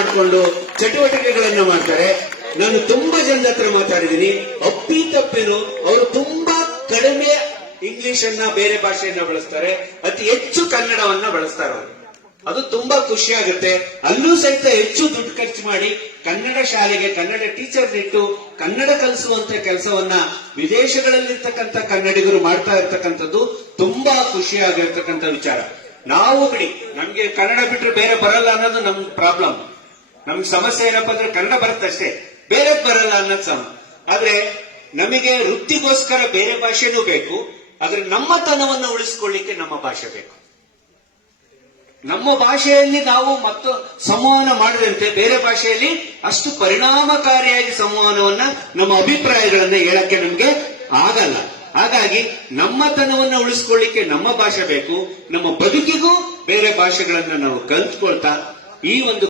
ಮಾಡಿಕೊಂಡು ಚಟುವಟಿಕೆಗಳನ್ನ ಮಾಡ್ತಾರೆ. ನಾನು ತುಂಬಾ ಜನದ ಹತ್ರ ಮಾತಾಡಿದ್ದೀನಿ. ಅಪ್ಪಿ ತಪ್ಪೇನು ಅವರು ತುಂಬಾ ಕಡಿಮೆ ಇಂಗ್ಲಿಷ್ ಅನ್ನ ಬೇರೆ ಭಾಷೆಯನ್ನ ಬಳಸ್ತಾರೆ. ಅತಿ ಹೆಚ್ಚು ಕನ್ನಡವನ್ನ ಬಳಸ್ತಾರೆ ಅವರು. ಅದು ತುಂಬಾ ಖುಷಿ ಆಗುತ್ತೆ. ಅಲ್ಲೂ ಸಹಿತ ಹೆಚ್ಚು ದುಡ್ಡು ಖರ್ಚು ಮಾಡಿ ಕನ್ನಡ ಶಾಲೆಗೆ ಕನ್ನಡ ಟೀಚರ್ ಇಟ್ಟು ಕನ್ನಡ ಕಲಿಸುವಂತ ಕೆಲಸವನ್ನ ವಿದೇಶಗಳಲ್ಲಿರ್ತಕ್ಕಂಥ ಕನ್ನಡಿಗರು ಮಾಡ್ತಾ ಇರ್ತಕ್ಕಂಥದ್ದು ತುಂಬಾ ಖುಷಿ ಆಗಿರ್ತಕ್ಕಂಥ ವಿಚಾರ. ನಾವು ಬಿಡಿ, ನಮ್ಗೆ ಕನ್ನಡ ಬಿಟ್ಟರೆ ಬೇರೆ ಬರಲ್ಲ ಅನ್ನೋದು ನಮ್ ಪ್ರಾಬ್ಲಮ್ ನಮ್ಗೆ ಸಮಸ್ಯೆ ಏನಪ್ಪಾ ಅಂದ್ರೆ ಕನ್ನಡ ಬರುತ್ತಷ್ಟೇ ಬೇರೆ ಬರಲ್ಲ ಅನ್ನೋದು ಸಮ. ಆದ್ರೆ ನಮಗೆ ವೃತ್ತಿಗೋಸ್ಕರ ಬೇರೆ ಭಾಷೆನೂ ಬೇಕು, ಆದ್ರೆ ನಮ್ಮತನವನ್ನ ಉಳಿಸ್ಕೊಳ್ಳಿಕ್ಕೆ ನಮ್ಮ ಭಾಷೆ ಬೇಕು. ನಮ್ಮ ಭಾಷೆಯಲ್ಲಿ ನಾವು ಮತ್ತು ಸಂವಹನ ಮಾಡಿದಂತೆ ಬೇರೆ ಭಾಷೆಯಲ್ಲಿ ಅಷ್ಟು ಪರಿಣಾಮಕಾರಿಯಾಗಿ ಸಂವಹನವನ್ನ, ನಮ್ಮ ಅಭಿಪ್ರಾಯಗಳನ್ನ ಹೇಳಕ್ಕೆ ನಮ್ಗೆ ಆಗಲ್ಲ. ಹಾಗಾಗಿ ನಮ್ಮತನವನ್ನ ಉಳಿಸ್ಕೊಳ್ಳಿಕ್ಕೆ ನಮ್ಮ ಭಾಷೆ ಬೇಕು, ನಮ್ಮ ಬದುಕಿಗೂ ಬೇರೆ ಭಾಷೆಗಳನ್ನ ನಾವು ಕಲ್ತ್ಕೊಳ್ತಾ ಈ ಒಂದು